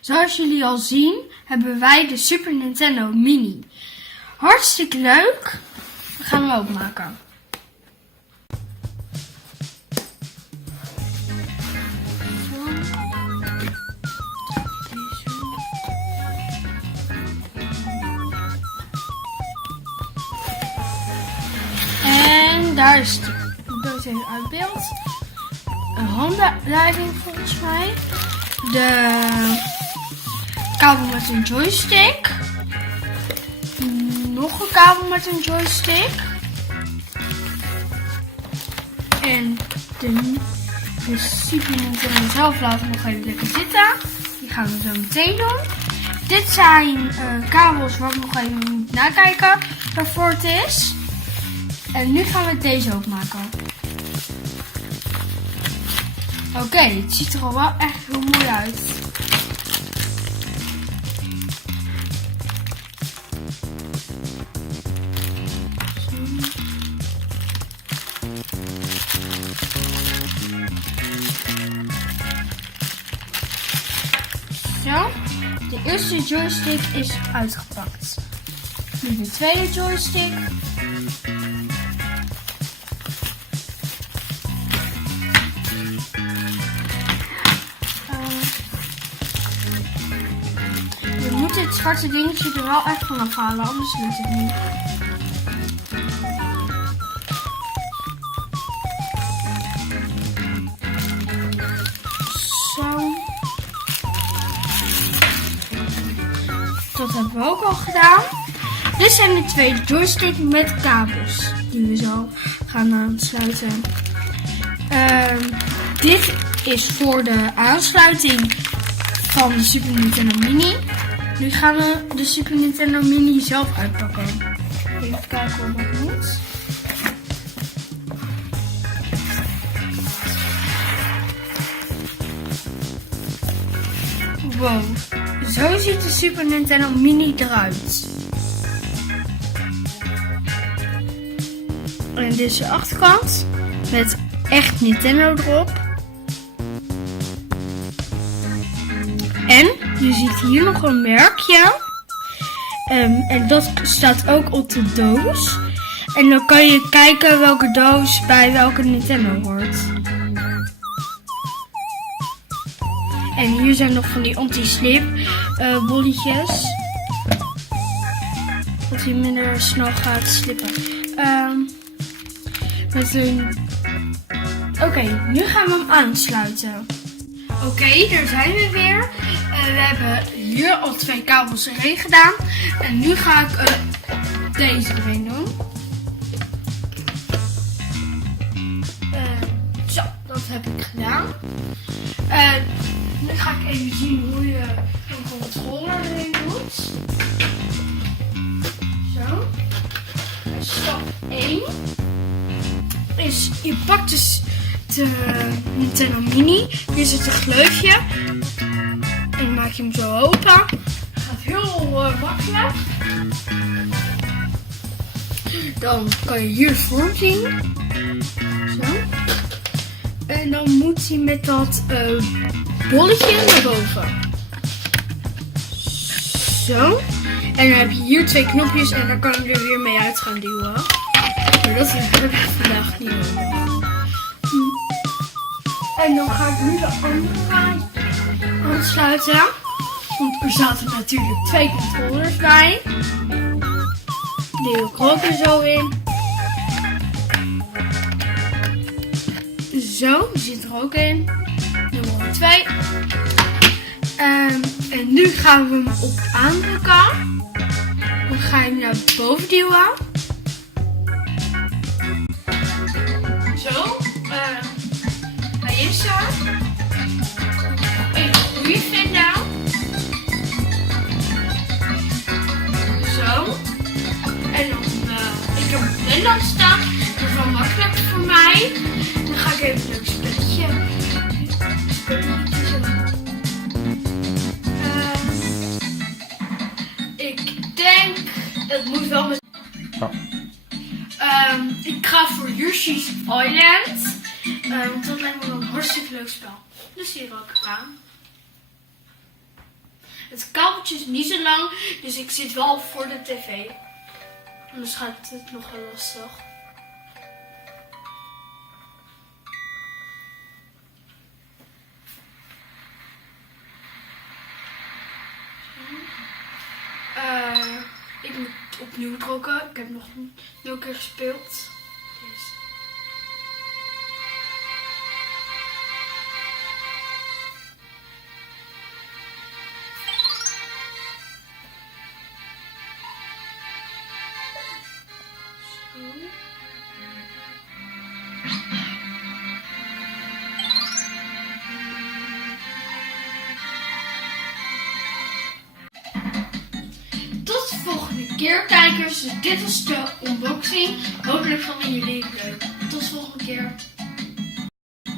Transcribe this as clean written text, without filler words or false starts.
Zoals jullie al zien, hebben wij de Super Nintendo Mini. Hartstikke leuk. We gaan hem openmaken. En daar is de doos even uit beeld. Een handleiding volgens mij. De kabel met een joystick. Nog een kabel met een joystick. En de Super Nintendo zelf laten we nog even lekker zitten. Die gaan we zo meteen doen. Dit zijn kabels waar ik nog even moet nakijken waarvoor het is. En nu gaan we deze openmaken. Oké, het ziet er al wel echt heel mooi uit. Zo, de eerste joystick is uitgepakt. Nu de tweede joystick. Je moet dit zwarte dingetje er wel echt van afhalen, anders lukt het niet. Zo. Dat hebben we ook al gedaan. Dit zijn de twee joysticks met kabels die we zo gaan aansluiten. Dit is voor de aansluiting van de Super Nintendo Mini. Nu gaan we de Super Nintendo Mini zelf uitpakken. Even kijken hoe dat moet. Wow, zo ziet de Super Nintendo Mini eruit. En dit is de achterkant met echt Nintendo erop. En je ziet hier nog een merkje. En dat staat ook op de doos. En dan kan je kijken welke doos bij welke Nintendo hoort. En hier zijn nog van die anti-slip bolletjes. Dat hij minder snel gaat slippen. Oké, nu gaan we hem aansluiten. Oké, daar zijn we weer. We hebben hier al 2 kabels erin gedaan. En nu ga ik deze erin doen. Zo, dat heb ik gedaan. Nu ga ik even zien hoe je een controller erin doet. Zo. Stap 1 is, je pakt dus de Nintendo Mini. Hier zit een gleufje. En dan maak je hem zo open. Gaat heel makkelijk. Dan kan je hier vorm zien. Zo. En dan moet hij met dat bolletje naar boven. Zo. En dan heb je hier 2 knopjes en dan kan je er weer mee uit gaan duwen. Maar dat heb ik vandaag niet nodig. En dan ga ik nu de andere aansluiten. Want er zaten natuurlijk 2 controllers bij. Die doe ik ook er zo in. Zo, die zit er ook in. Nummer 2. En nu gaan we hem op aandrukken. Dan ga je hem naar boven duwen. Zo. Hij is er. Even de goede vinden. Zo. En dan, ik heb een blender staan. Dat is wel makkelijk voor mij. Dan ga ik even een leuk spelletje. Ik denk, het moet wel met... ik ga voor Yoshi's Island. Want dat lijkt me wel een hartstikke leuk spel. Dus hier ook gedaan. Het kabeltje is niet zo lang, dus ik zit wel voor de tv. Anders gaat het nog wel lastig. Ik moet opnieuw drukken. Ik heb nog 0 keer gespeeld. Dus. Tot de volgende keer, kijkers. Dus dit was de unboxing. Hopelijk vonden jullie het leuk. Tot de volgende keer.